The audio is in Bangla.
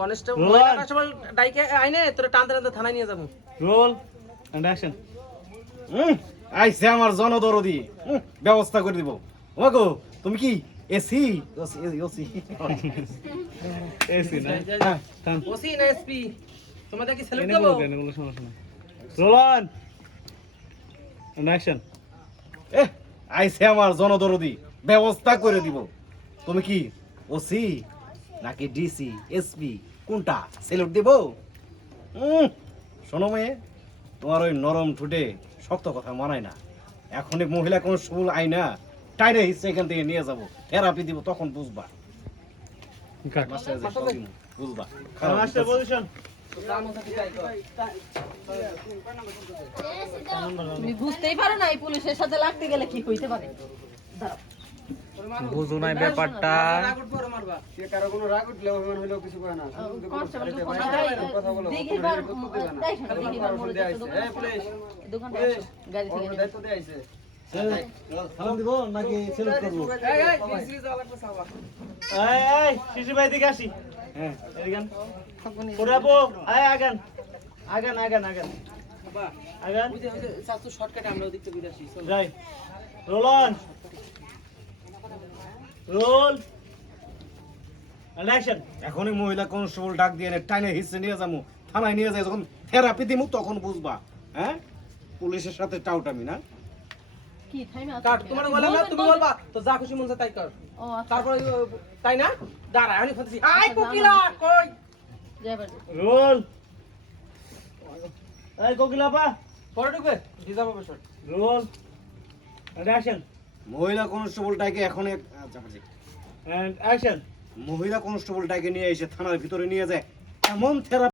কনস্টেবল Roll মহিলা on. কনস্টেবল ডাইকে আইনে তোর টানতে টানতে থানায় নিয়ে যাব। রোল এন্ড অ্যাকশন আইসে আমার জনদরদি। ব্যবস্থা করে দিব। ওগো তুমি কি এসি? OC OC. এসি না? হ্যাঁ, ওসি না এসপি? তোমাদের কি সেলুট এনে দেবো? বলো এনে বলো সমস্যা না রোল অন এন্ড অ্যাকশন এ আইসে আমার জনদরদি। ব্যবস্থা করে দিব। তুমি কি ওসি? নাকি ডিসি এসপি কোনটা সেলুট দিব হুম, শোনো মেয়ে তোমার ওই নরম ঠুটে শক্ত কথা মানায় না এখনই মহিলা কনস্টেবল আইনা টাইরে হিসে এখান থেকে নিয়ে যাব থেরাপি দিব তখন বুঝবা বুঝতেই পারো না এই পুলিশের সাথে লাগতে গেলে কি হইতে পারে। বুঝো নাই ব্যাপারটা ফোন করে, দিঘির বার- দেখেন, দিঘির বার মোড়ে যেতে দোকানটা- দোকানটা আসো, গাড়ি সালাম দিব নাকি সেলুট করব এই এই বিজলি যাওয়া লাগবে সাবা এই এই শিশু ভাই দিকে আসি। হ্যাঁ। আয় আগান। আগান আগান আগান। শর্টকাট আমরা ওদিক থেকে ঘুরে যাই। রোল। এখনই মহিলা কনস্টেবল ডাক দিয়ে টাইনে হিসে নিয়ে যাব। থানায় নিয়ে যাই যখন থেরাপি দিমু তখন বুঝবা। হ্যাঁ? পুলিশের সাথে টাউটামি না? কি থাইমা আছে? কাট তোমার বললাম না তুমি বলবা তো যা খুশি মন তাই কর। আচ্ছা, তারপরে তাই না? দাঁড়া আমি ফেলছি আই কোকিলা কই? রোল। এই কোকিলাপা পরে ঢুকবে? ভিজা পাবে শর্ট রোল। অ্যাকশন মহিলা কনস্টেবলটাকে এখন এক- আচ্ছা, আচ্ছা। অ্যাকশন মহিলা কনস্টেবলটাকে নিয়ে এসে থানার ভিতরে নিয়ে যায়। এমন থেরাপি